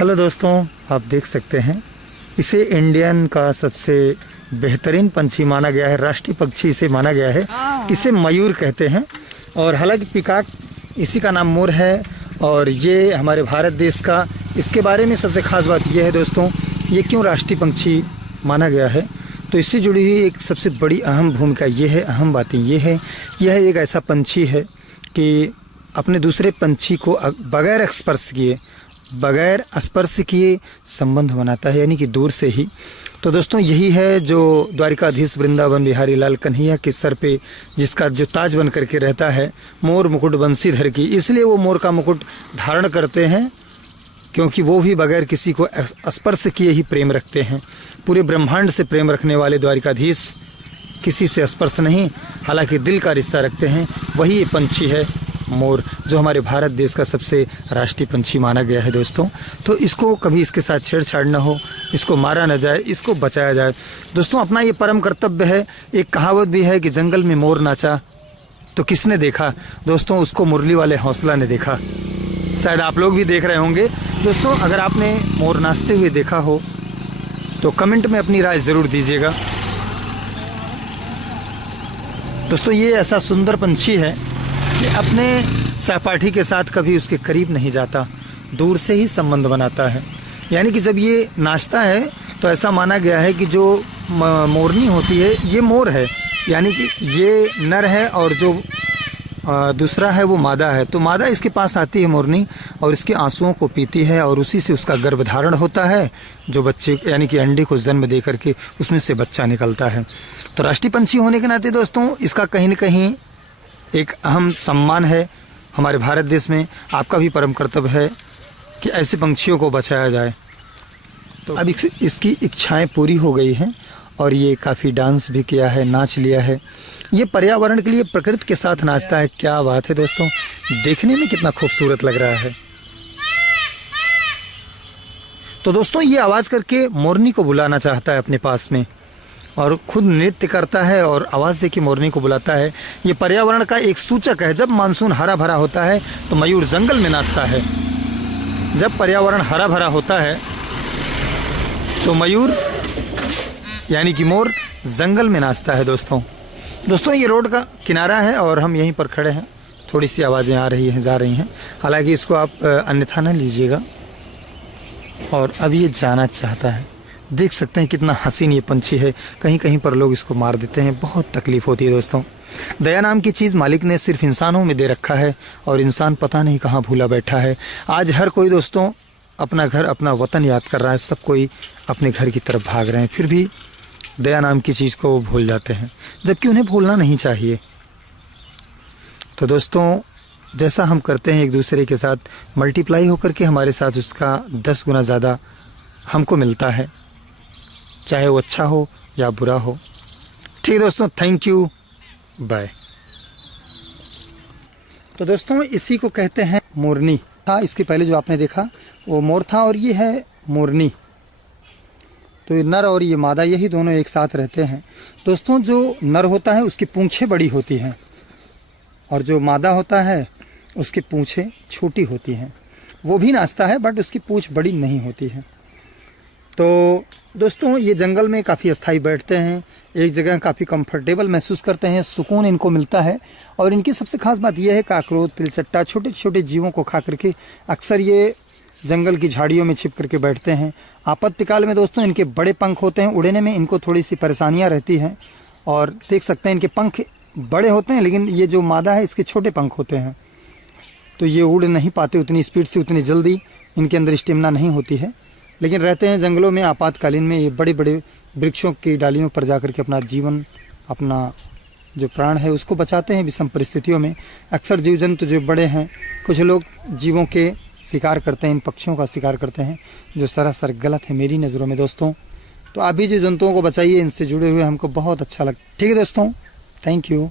Hello दोस्तों, आप देख सकते हैं इसे इंडियन का सबसे बेहतरीन पंछी माना गया है, राष्ट्रीय पक्षी इसे माना गया है। इसे मयूर कहते हैं और हालांकि पीकॉक इसी का नाम मोर है और ये हमारे भारत देश का, इसके बारे में सबसे खास बात यह है दोस्तों, ये क्यों राष्ट्रीय पंछी माना गया है तो इससे जुड़ी हुई एक सबसे बड़ी अहम भूमिका ये है, अहम बातें ये है, यह एक ऐसा पंछी है कि अपने दूसरे पंछी को बगैर स्पर्श किए संबंध बनाता है, यानी कि दूर से ही। तो दोस्तों यही है जो द्वारिकाधीश वृंदावन बिहारी लाल कन्हैया के सर पे जिसका जो ताज बन करके रहता है, मोर मुकुट बंसीधर की, इसलिए वो मोर का मुकुट धारण करते हैं क्योंकि वो भी बगैर किसी को स्पर्श किए ही प्रेम रखते हैं। पूरे ब्रह्मांड से प्रेम रखने वाले द्वारिकाधीश किसी से स्पर्श नहीं, हालांकि दिल का रिश्ता रखते हैं। वही ये पंछी है मोर, जो हमारे भारत देश का सबसे राष्ट्रीय पंछी माना गया है दोस्तों। तो इसको कभी इसके साथ छेड़छाड़ न हो, इसको मारा न जाए, इसको बचाया जाए दोस्तों, अपना ये परम कर्तव्य है। एक कहावत भी है कि जंगल में मोर नाचा तो किसने देखा दोस्तों, उसको मुरली वाले हौसला ने देखा। शायद आप लोग भी देख रहे होंगे दोस्तों। अगर आपने मोर नाचते हुए देखा हो तो कमेंट में अपनी राय ज़रूर दीजिएगा दोस्तों। ये ऐसा सुंदर पंछी है कि अपने सहपाठी के साथ कभी उसके करीब नहीं जाता, दूर से ही संबंध बनाता है। यानी कि जब ये नाचता है तो ऐसा माना गया है कि जो मोरनी होती है ये मोर है, यानी कि ये नर है और जो दूसरा है वो मादा है। तो मादा इसके पास आती है मोरनी और इसके आंसुओं को पीती है और उसी से उसका गर्भधारण होता है, जो बच्चे यानी कि अंडे को जन्म दे करके उसमें से बच्चा निकलता है। तो राष्ट्रीय पंछी होने के नाते दोस्तों इसका कहीं न कहीं एक अहम सम्मान है हमारे भारत देश में। आपका भी परम कर्तव्य है कि ऐसे पंछियों को बचाया जाए। तो अब इसकी इच्छाएं पूरी हो गई हैं और ये काफ़ी डांस भी किया है, नाच लिया है। ये पर्यावरण के लिए प्रकृति के साथ नाचता है। क्या बात है दोस्तों, देखने में कितना खूबसूरत लग रहा है। तो दोस्तों ये आवाज़ करके मोरनी को बुलाना चाहता है अपने पास में और खुद नृत्य करता है और आवाज़ देके मोरनी को बुलाता है। ये पर्यावरण का एक सूचक है। जब मानसून हरा भरा होता है तो मयूर जंगल में नाचता है। जब पर्यावरण हरा भरा होता है तो मयूर यानी कि मोर जंगल में नाचता है दोस्तों। ये रोड का किनारा है और हम यहीं पर खड़े हैं। थोड़ी सी आवाज़ें आ रही हैं, जा रही हैं, हालांकि इसको आप अन्यथा न लीजिएगा। और अब ये जाना चाहता है। देख सकते हैं कितना हसीन ये पंछी है। कहीं कहीं पर लोग इसको मार देते हैं, बहुत तकलीफ होती है दोस्तों। दया नाम की चीज़ मालिक ने सिर्फ इंसानों में दे रखा है और इंसान पता नहीं कहाँ भूला बैठा है। आज हर कोई दोस्तों अपना घर, अपना वतन याद कर रहा है, सब कोई अपने घर की तरफ भाग रहे हैं, फिर भी दया नाम की चीज़ को वो भूल जाते हैं, जबकि उन्हें भूलना नहीं चाहिए। तो दोस्तों जैसा हम करते हैं एक दूसरे के साथ, मल्टीप्लाई होकर के हमारे साथ उसका 10 गुना ज़्यादा हमको मिलता है, चाहे वो अच्छा हो या बुरा हो। ठीक है दोस्तों, थैंक यू, बाय। तो दोस्तों इसी को कहते हैं मोरनी। था इसके पहले जो आपने देखा वो मोर था और ये है मोरनी। तो ये नर और ये मादा, यही दोनों एक साथ रहते हैं दोस्तों। जो नर होता है उसकी पूंछें बड़ी होती हैं और जो मादा होता है उसकी पूंछें छोटी होती हैं। वो भी नाचता है बट उसकी पूंछ बड़ी नहीं होती है। तो दोस्तों ये जंगल में काफ़ी अस्थाई बैठते हैं, एक जगह काफ़ी कंफर्टेबल महसूस करते हैं, सुकून इनको मिलता है। और इनकी सबसे खास बात यह है काकरोच, तिलचट्टा, छोटे छोटे जीवों को खा करके अक्सर ये जंगल की झाड़ियों में छिप करके बैठते हैं। आपातकाल में दोस्तों इनके बड़े पंख होते हैं, उड़ने में इनको थोड़ी सी परेशानियां रहती हैं। और देख सकते हैं इनके पंख बड़े होते हैं, लेकिन ये जो मादा है इसके छोटे पंख होते हैं, तो ये उड़ नहीं पाते उतनी स्पीड से, उतनी जल्दी इनके अंदर स्टेमिना नहीं होती है। लेकिन रहते हैं जंगलों में, आपातकालीन में ये बड़े बड़े वृक्षों की डालियों पर जाकर के अपना जीवन, अपना जो प्राण है उसको बचाते हैं विषम परिस्थितियों में। अक्सर जीव जंतु जो बड़े हैं, कुछ लोग जीवों के शिकार करते हैं, इन पक्षियों का शिकार करते हैं, जो सरासर गलत है मेरी नज़रों में दोस्तों। तो आप भी जो जंतुओं को बचाइए, इनसे जुड़े हुए हमको बहुत अच्छा लगता है। ठीक है दोस्तों, थैंक यू।